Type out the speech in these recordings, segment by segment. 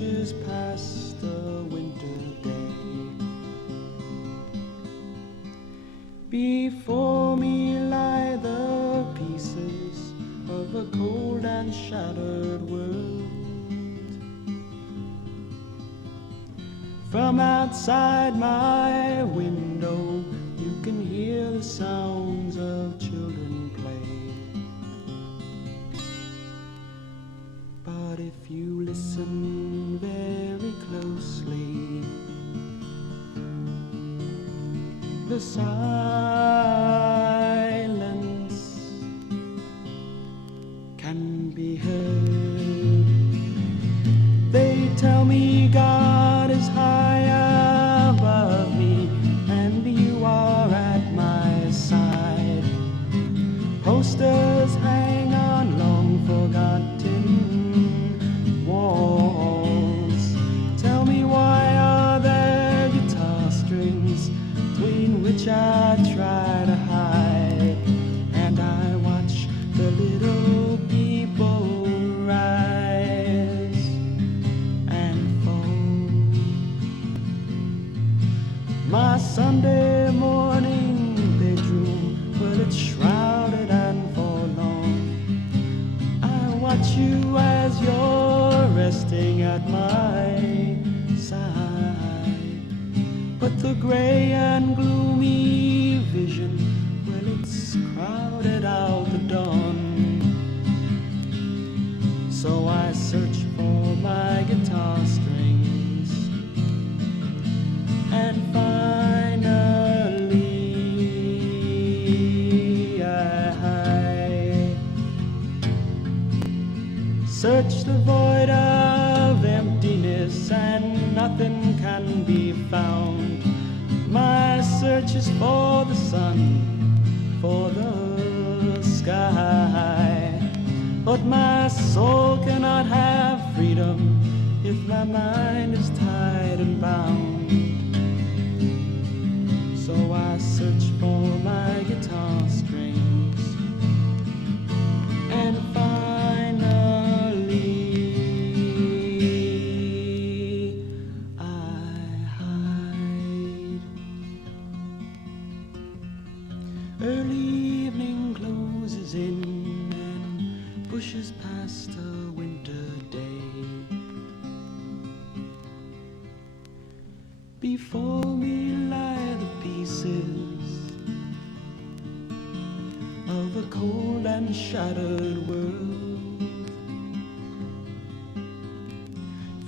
pushes past a winter day. Before me lie the pieces of a cold and shattered world. From outside my window you can hear the sounds of children play. But if you listen very closely, the silence can be heard. They tell me God is high above me and you are at my side. Posters hang on long forgotten walls. Tell me, why are there guitar strings between which I try to hide? And I watch the little people rise and fall. My Sunday morning bedroom, well, it's shrouded and forlorn. I watch you as you're resting at my side. But the gray and gloomy vision, well, it's crowded out the dawn. So I search for my guitar strings, and finally I search the void of emptiness, and nothing can be found. My search is for the sun, for the sky. But my soul cannot have freedom if my mind is tied and bound. So I search for my guitar strings, and finally I hide. Early evening closes in and pushes past a winter day. Before me lie the pieces of a cold and shattered world.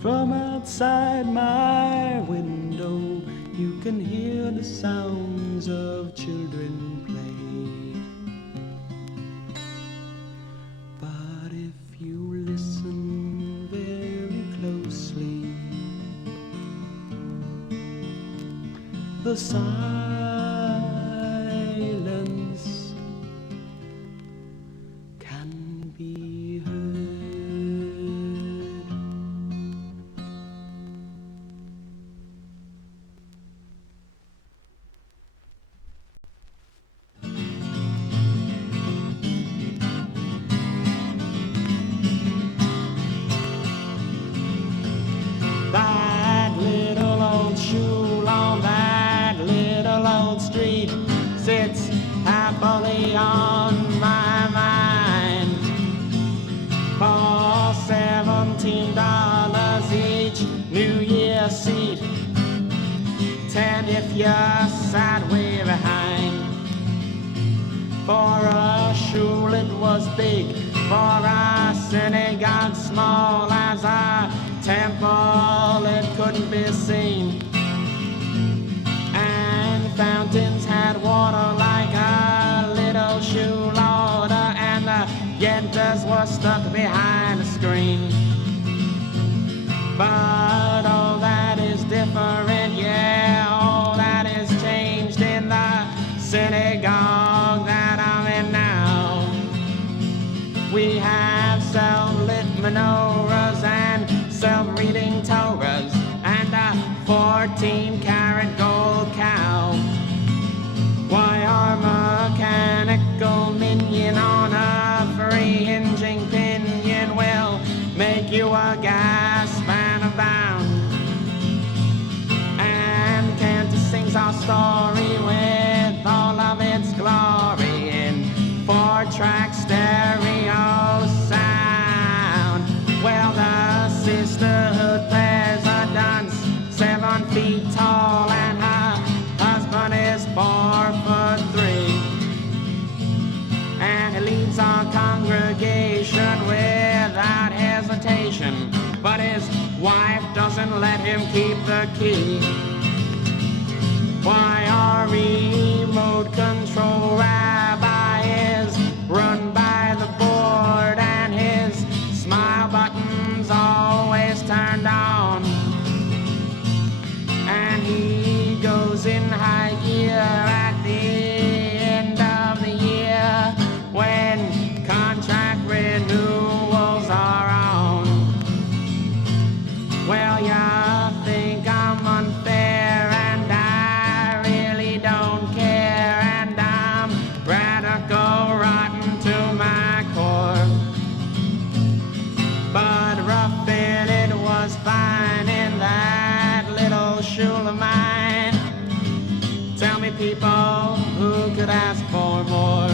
From outside my window you can hear the sounds of children play. But if you listen very closely, the silence can be heard. That little old shule on that little old street sits happily on my mind. For $17 each New Year's seat, 10 if you're sat way behind. For a shul it was big, for a synagogue small as a temple it couldn't be seen. And fountains had water like a little shul order, and the yenters were stuck behind a screen. But all that is different, yeah, all that is changed in the synagogue that I'm in now. We have self-lit menorahs and self-reading Torahs and a 14-karat gold cow. Why our mechanical minion on a free hinging pinion will make you a gasp and a and let him keep the key. Why our remote control rabbi is run by the board and his smile button's always turned on. And he goes in high gear at the end of the year when contract renewals are on. Well, you think I'm unfair and I really don't care, and I'm radical rotten to my core. But Rafie, it was fine in that little shul of mine. Tell me, people, who could ask for more?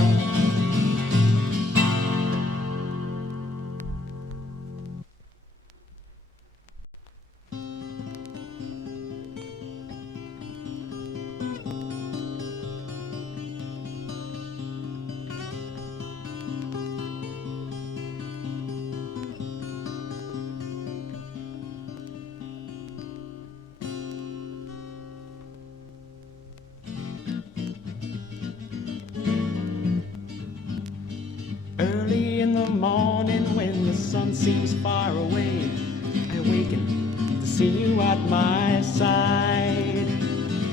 Early in the morning when the sun seems far away, I awaken to see you at my side.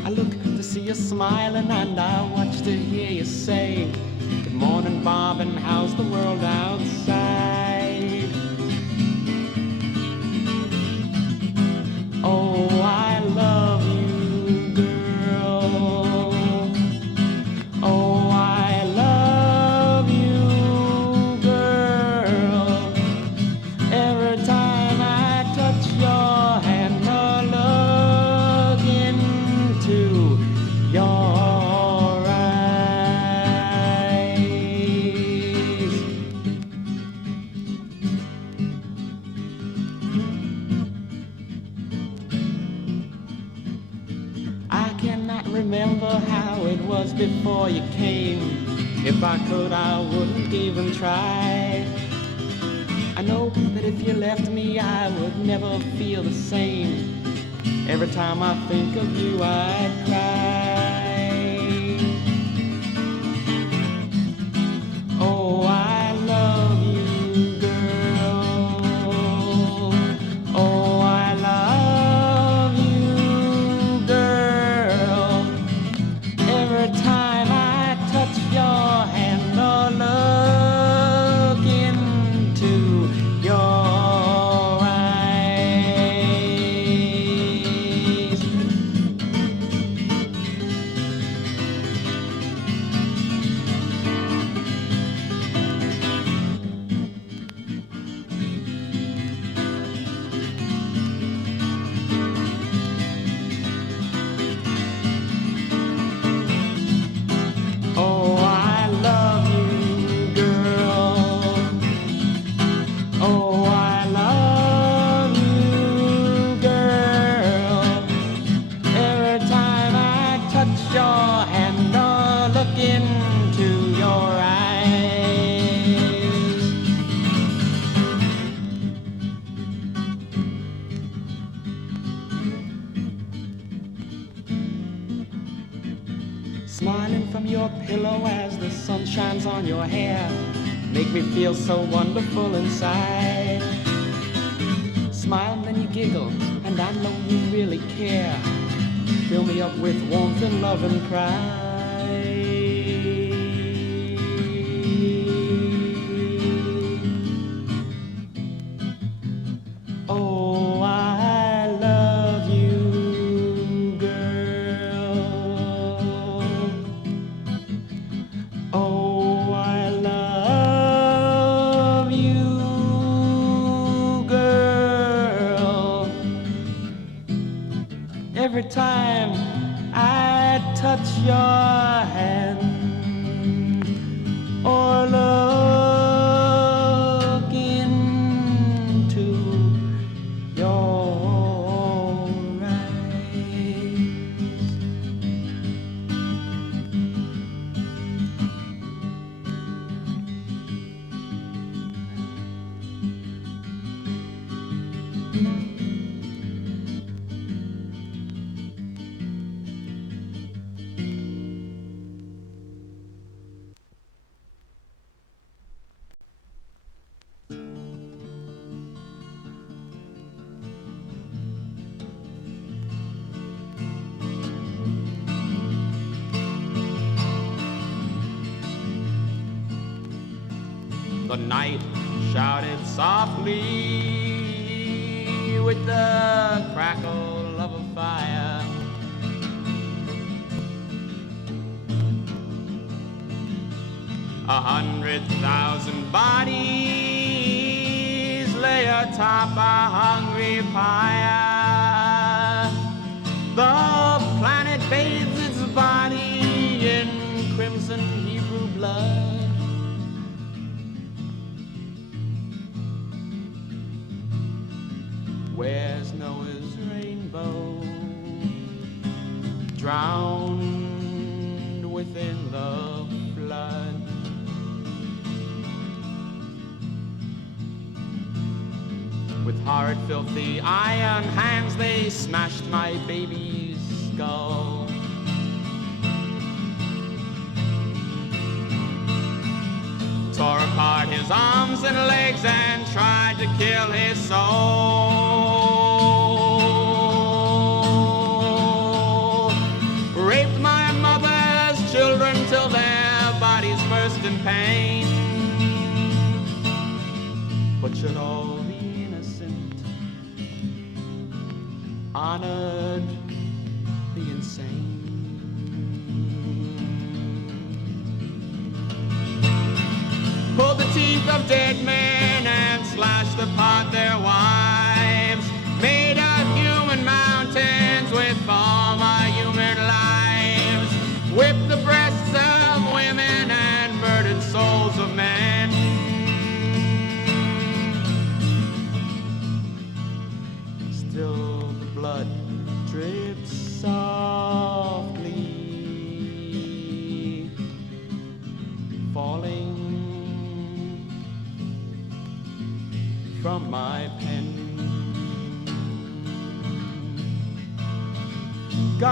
I look to see you smiling and I watch to hear you say, good morning, Bob, and how's the world outside? Oh, I love you, girl. Oh, I love you, girl. Every time I touch your hand or look into your eyes, I cannot remember how it was before you came. If I could, I wouldn't even try. I know that if you left me, I would never feel the same. Every time I think of you, I cry. Oh, I love you, girl. Oh, I love you, girl. Every time I touch your hand or look into your eyes. Oh, I love you, girl. Oh, I love you, girl. Every time I touch your hand or look into your eyes. Smiling from your pillow as the sun shines on your hair, make me feel so wonderful inside. Smile and then you giggle, and I know you really care. Fill me up with warmth and love and pride. Oh, I love you, girl. Oh, I love you, girl. Every time I touch your hand or look into your eyes. the night shouted softly with the crackle of a fire. A 100,000 bodies lay atop a hungry pyre. The planet bathes its body in crimson Hebrew blood. Where's Noah's rainbow? Drowned within the flood. With horrid, filthy iron hands, they smashed my baby's skull. Tore apart his arms and legs and tried to kill his soul. Raped my mother's children till their bodies burst in pain. Butchered all the innocent, honored the insane. Pulled the teeth of dead men and slashed apart their wives. Made of human mountains with former human lives. Whipped the breasts of women and murdered souls of men. Still the blood drips softly, falling from my pen. God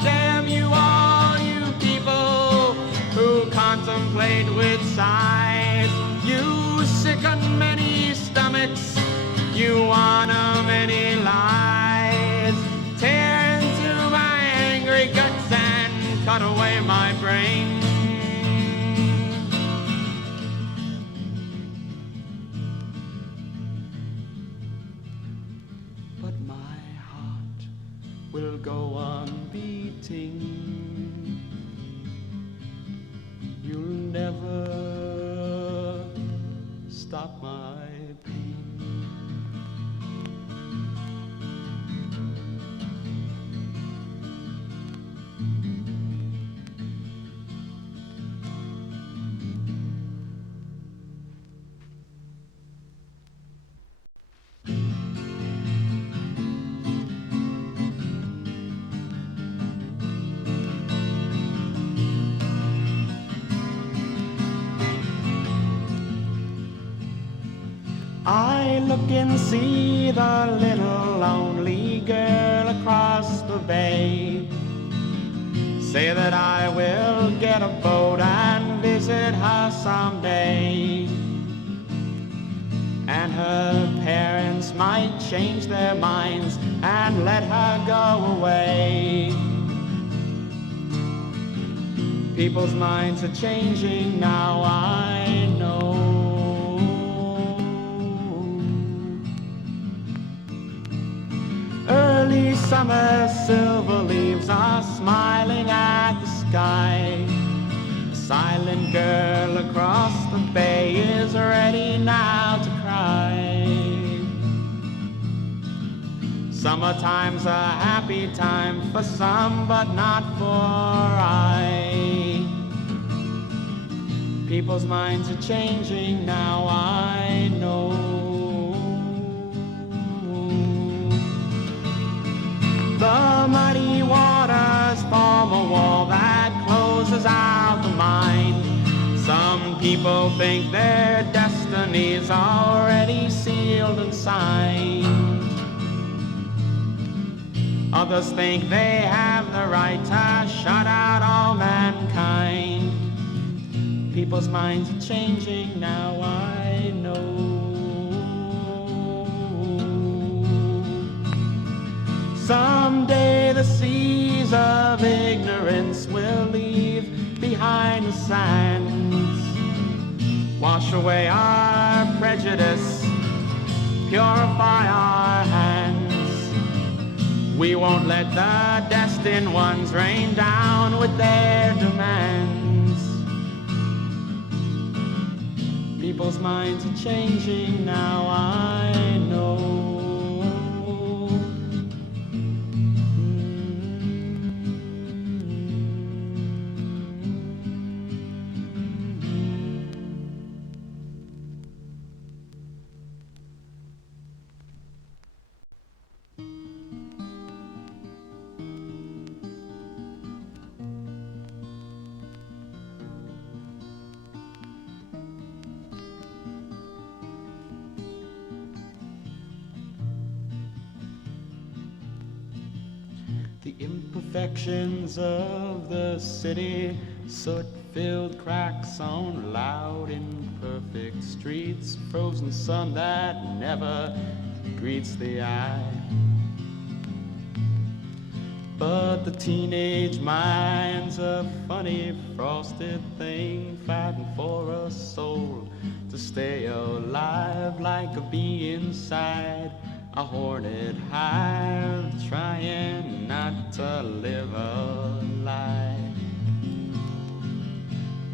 damn you all, you people who contemplate with sighs. You sicken many stomachs, you honor many lies. Tear into my angry guts and cut away my brain. Will go on beating. You'll never stop my pain. I look and see the little lonely girl across the bay. Say that I will get a boat and visit her someday. And her parents might change their minds and let her go away. People's minds are changing now, I know. Early summer silver leaves are smiling at the sky. The silent girl across the bay is ready now to cry. Summertime's a happy time for some, but not for I. People's minds are changing now, I know. The mighty waters form a wall that closes out the mind. Some people think their destiny's already sealed and signed. Others think they have the right to shut out all mankind. People's minds are changing now, I know. Someday the seas of ignorance will leave behind behind the sands. Wash away our prejudice, purify our hands. We won't let the destined ones rain down with their demands. People's minds are changing now, I know. The imperfections of the city, soot-filled cracks on loud, imperfect streets, frozen sun that never greets the eye. But the teenage mind's a funny, frosted thing, fighting for a soul to stay alive, like a bee inside a hornet hive, trying not to live a lie.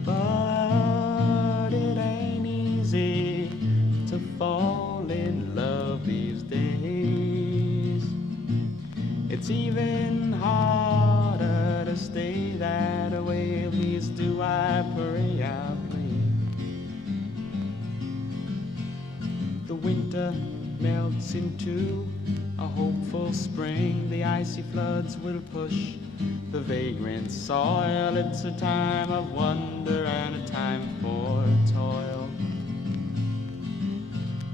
But it ain't easy to fall in love these days. It's even harder to stay that way. Please do I pray, I pray. The winter melts into a hopeful spring. The icy floods will push the vagrant soil. It's a time of wonder and a time for toil.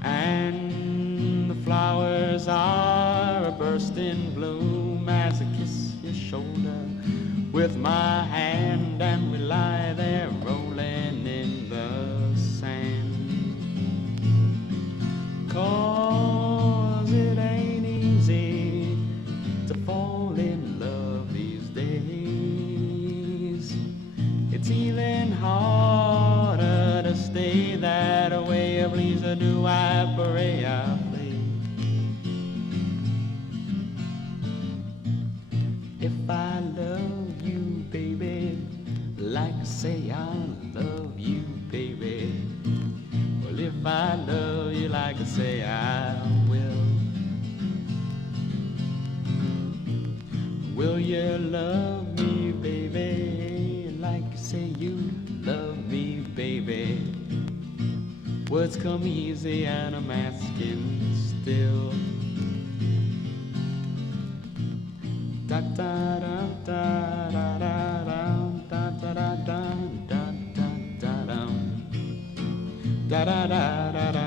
And the flowers are a burst in bloom as I kiss your shoulder with my hand, and we lie there rolling in the sand. 'Cause it ain't easy to fall in love these days. It's even harder to stay that way. Please do I pray, I pray. If I love you, baby, like I say I love you, baby. Well, if I love you like I say I will you love me, baby, like you say you love me, baby? Words come easy and I'm asking still. Da da da da da da da da da da da da da da da da da.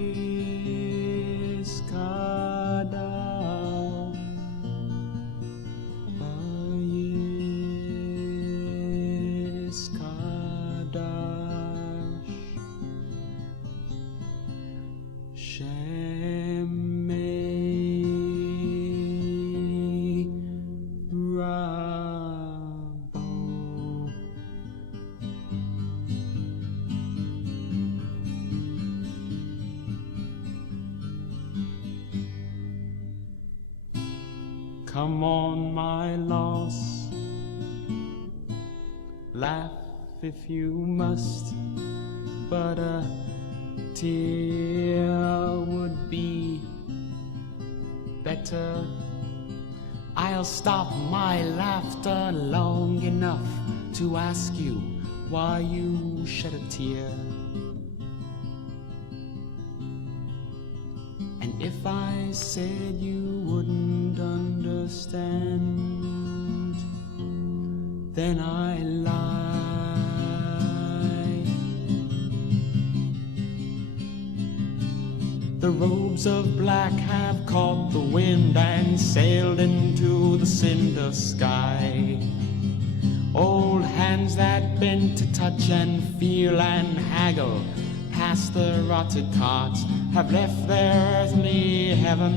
Yes, Kada, yes, Kadash, Shemei, Rabo. Come on, my loss, laugh if you must, but a tear would be better. I'll stop my laughter long enough to ask you why you shed a tear. And if I said you wouldn't understand, then I lie. The robes of black have caught the wind and sailed into the cinder sky. Old hands that bend to touch and feel and haggle past the rotted carts have left their earthly heaven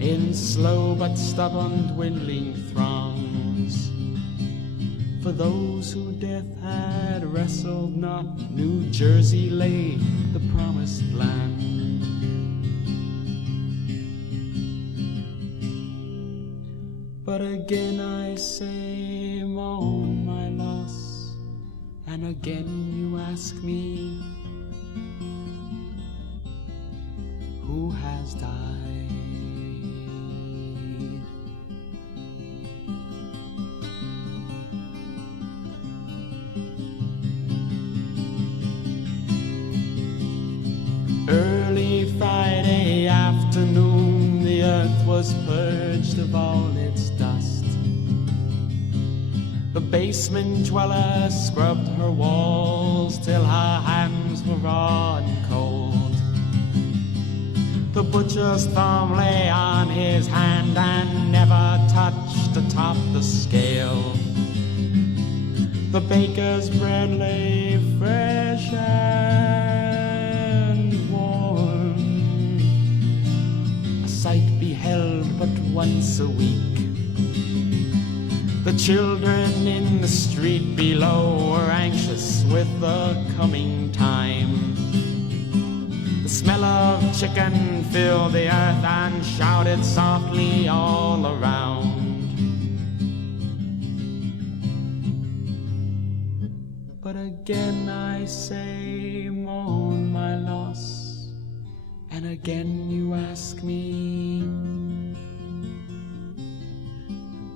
in slow but stubborn dwindling throngs. For those who death had wrestled not, New Jersey lay the promised land. But again I say, mourn my loss, and again you ask me, who has died? Early Friday afternoon, the earth was purged of all its dust. The basement dweller scrubbed her walls till her hands were raw and cold. The butcher's thumb lay on his hand and never touched atop the scale. The baker's bread lay fresh and warm, a sight beheld but once a week. The children in the street below were anxious with the coming time. The smell of chicken filled the earth and shouted softly all around. But again I say, mourn my loss, and again you ask me,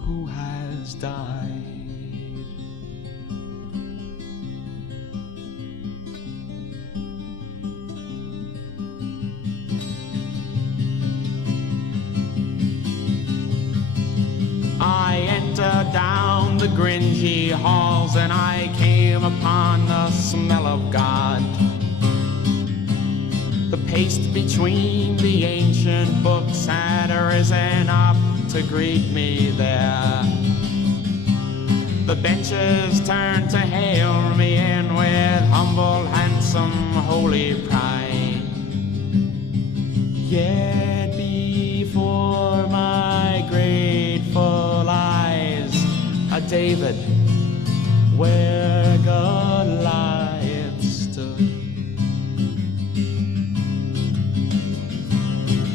who has died? I entered down the Gringy halls and I came upon the smell of God. The paste between the ancient books had risen up to greet me there. The benches turned to hail me in with humble, handsome, holy pride. Yet before my grateful eyes, a David where Goliath stood.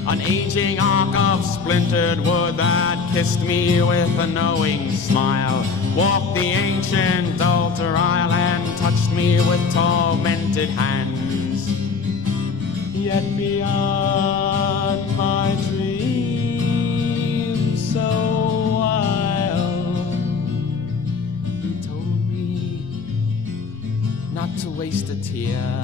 An aging ark of splintered wood that kissed me with a knowing smile walked the ancient altar aisle and touched me with tormented hands. Yet beyond my dreams so wild, he told me not to waste a tear.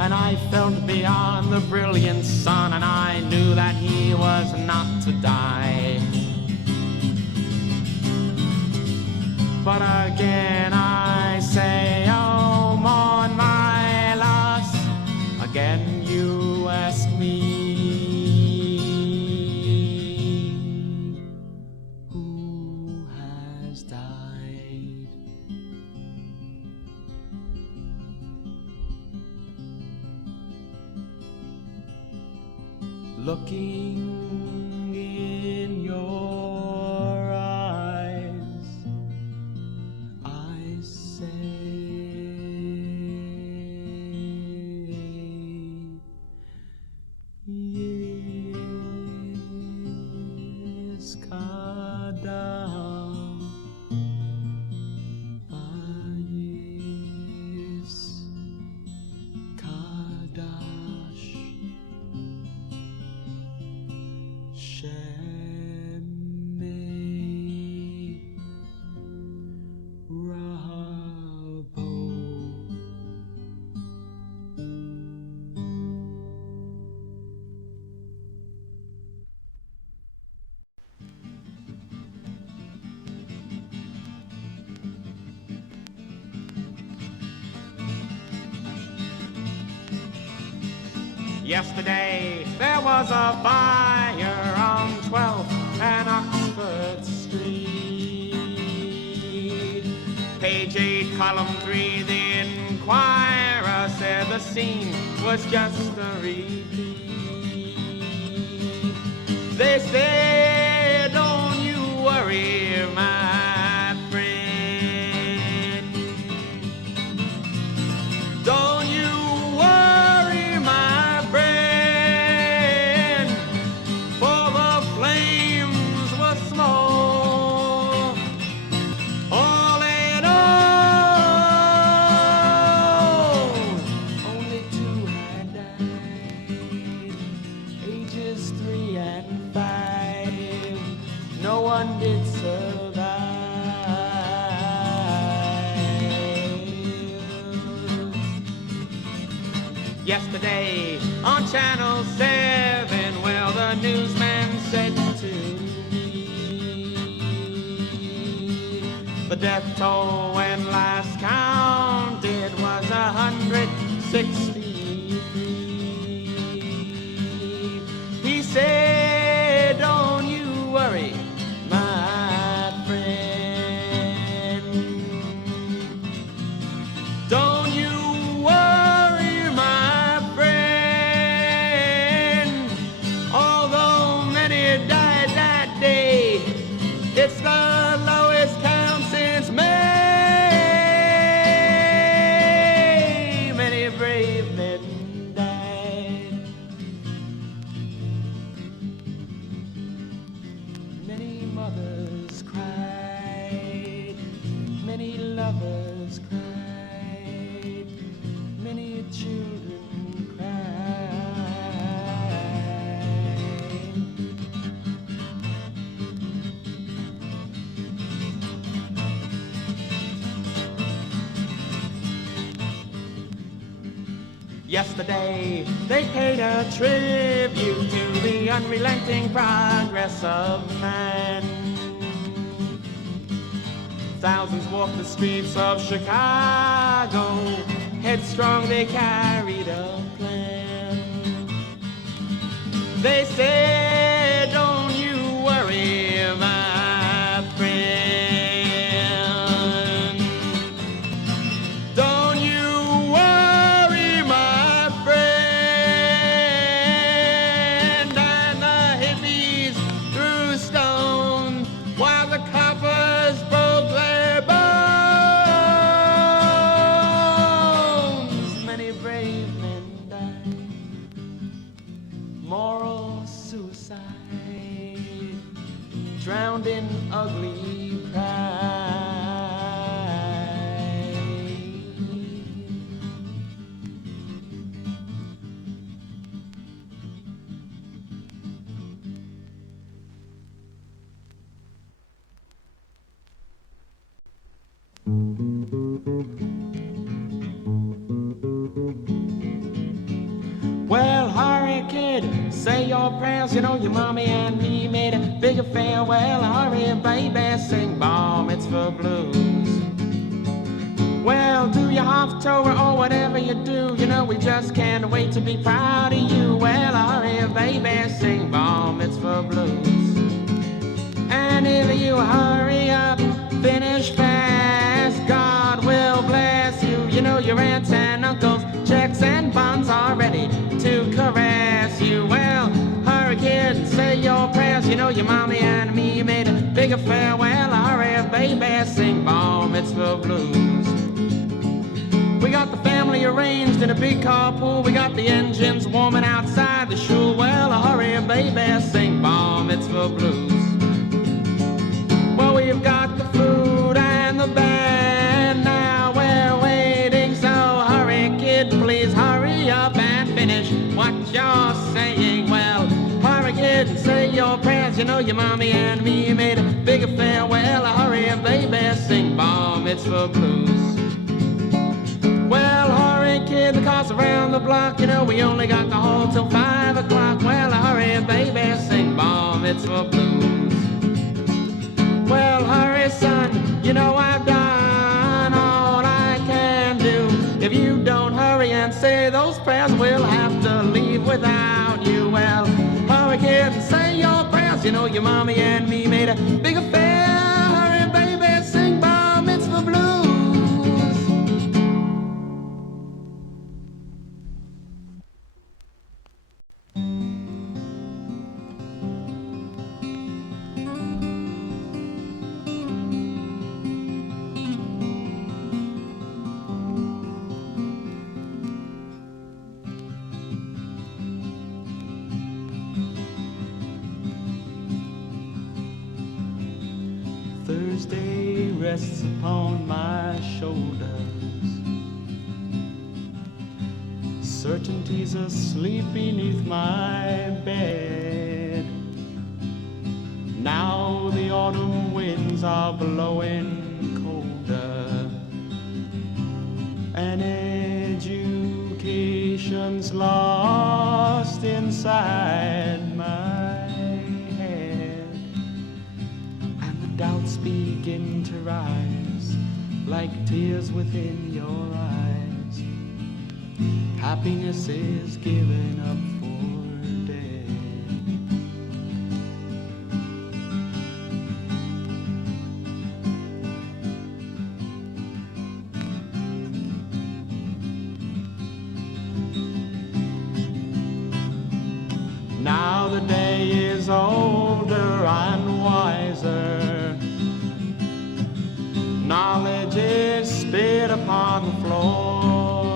And I felt beyond the brilliant sun, and I knew that he was not to die. But again I say, oh, mourn my loss. Again you ask me, who has died? Looking in your eyes, I say, yes, Kadam, yes, Kadash. Yesterday there was a fire on 12th and Oxford Street. Page 8, column 3, the Inquirer said the scene was just a repeat. They said, don't you worry, my friend. Don't you worry, my friend, for the flames were small. All in all, only 2 had died, ages 3 and 5. No one did survive. Yesterday on Channel 7, well, the newsman said to me, the death toll when last counted was 163. He said, don't you worry, my friend. Don't you worry, my friend. Although many died that day, it's the lowest count since May. Many brave men died. Many mothers cried. Many lovers cried. Many children cried. Yesterday, they paid a tribute to the unrelenting progress of man. Thousands walked the streets of Chicago. Headstrong, they carried a plan. They said, don't you worry, my friend. Don't you worry, my friend. And the hippies threw stone while the coppers broke their bones. Many brave men died. Moral suicide, drowned in ugly pride. Well, hurry, kid, say your prayers. You know your mommy and me made a big affair. Well, hurry, baby, sing Bar-Mitzvah Blues. Well, do your Haftorah or whatever you do. You know we just can't wait to be proud of you. Well, hurry, baby, sing Bar-Mitzvah Blues. And if you hurry up, finish fast, God will bless you. You know your aunts and uncles, checks and bonds are ready to caress you. Well, hurry, kid, say your prayers. You know your mommy and me made a big affair. Well, hurry, baby, sing Bar-Mitzvah Blues. We got the family arranged in a big carpool. We got the engines warming outside the shul. Well, hurry, baby, sing Bar-Mitzvah Blues. Well, we've got the food and the band. Now we're waiting, so hurry, kid, please hurry up and finish what you're saying. Well, hurry, kid, and say your prayers. You know your mommy and me made a big affair. Well, hurry, baby, sing Bar-Mitzvah Blues. Well, hurry, kid, the cars around the block. You know we only got the hall till 5 o'clock. Well, hurry, baby, sing Bar-Mitzvah Blues. Well, hurry, son, you know I've done all I can do. If you don't hurry hurry and say those prayers. We'll have to leave without you. Well, hurry, kid, and say your prayers. You know your mommy and me made a big affair. Hurry, baby, sing Bar-Mitzvah Blues. Thursday rests upon my shoulders. Certainty's asleep beneath my bed. Now the autumn winds are blowing colder, and education's lost inside my head. Doubts begin to rise like tears within your eyes. Happiness is given up for dead. Now the day is older and wiser. Knowledge is spit upon the floor,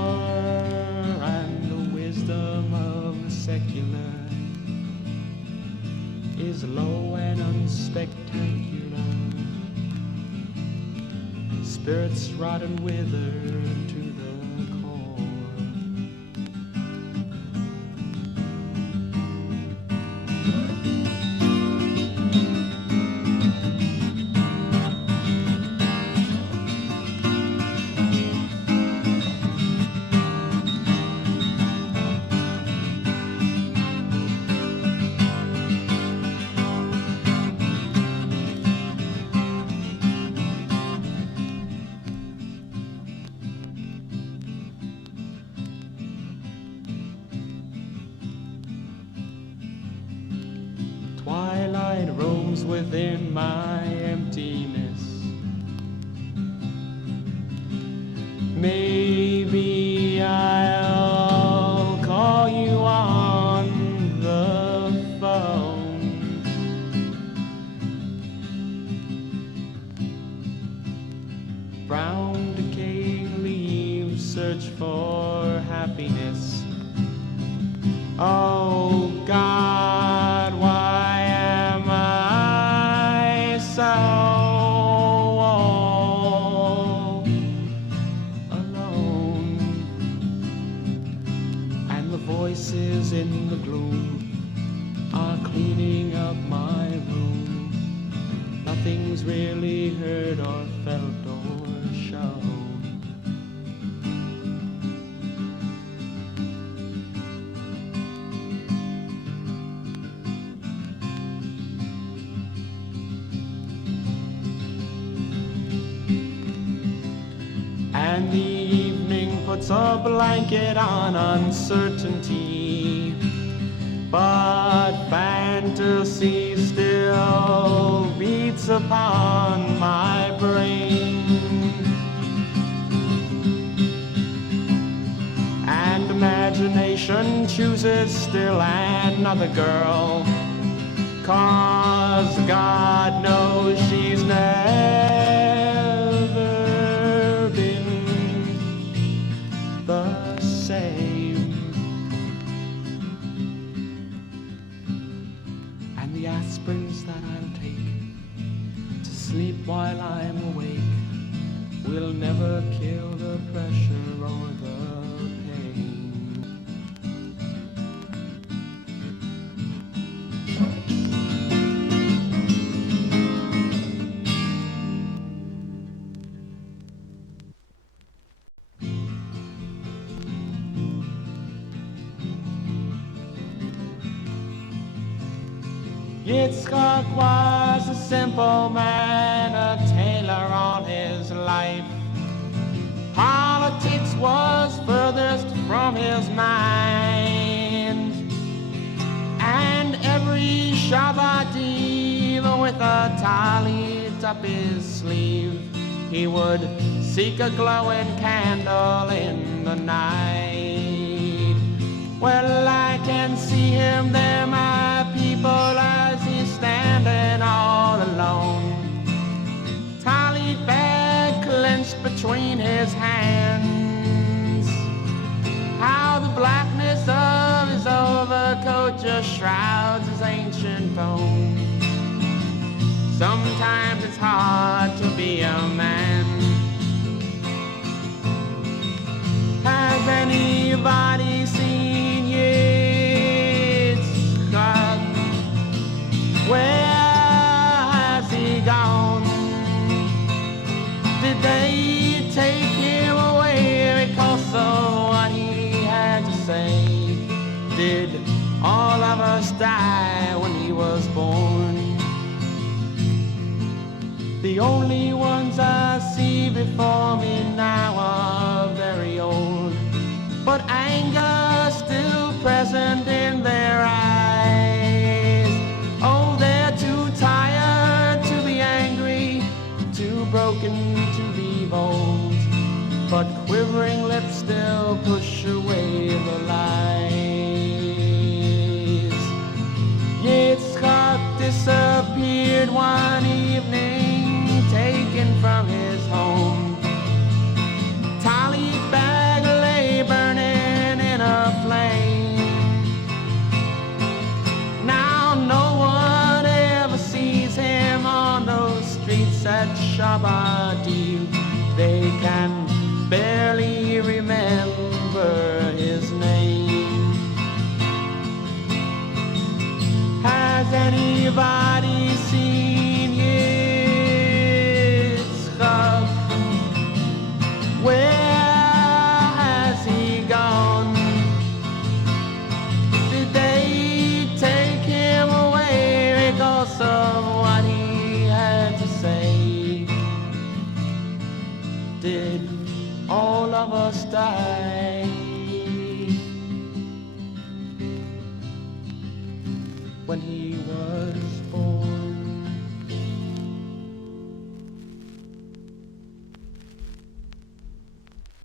and the wisdom of the secular is low and unspectacular. Spirits rot and wither to the core. Twilight roams within my emptiness. Maybe I'll call you on the phone. Brown decaying leaves search for happiness. Oh God, why am I so alone? And the voices in the gloom are cleaning up my room. Nothing's really heard or felt or shown. And the evening puts a blanket on uncertainty, but fantasy still beats upon my brain. And imagination chooses still another girl, 'cause God knows she's never been the same. And the aspirins that I'll take to sleep while I'm awake will never kill the pressure or the pain. Yitzchak was a simple man, a tailor all his life. Politics was furthest mind. And every Shabbat Eve with a talit up his sleeve, he would seek a glowing candle in the night. Well, I can see him there, my people, as he's standing all alone. Talit bag clenched between his hands. How the blackness of his overcoat just shrouds his ancient bones. Sometimes it's hard to be a man. Has anybody seen Yitzchak? Where has he gone? Did they take him away because of what he had to say? Did all of us die when he was born? The only ones I see before me now are very old, but anger still present in their eyes. Oh, they're too tired to be angry, too broken to be bold, but quivering lips still push away the lies. Yitzchak disappeared one evening, taken from his home. Talit bag lay burning in a flame. Now no one ever sees him on those streets at Shabbat Eve. They can barely remember his name. Has anybody seen Yitzchak? Where has he gone? Did they take him away because of what he had to say? Did all of us die when he was born?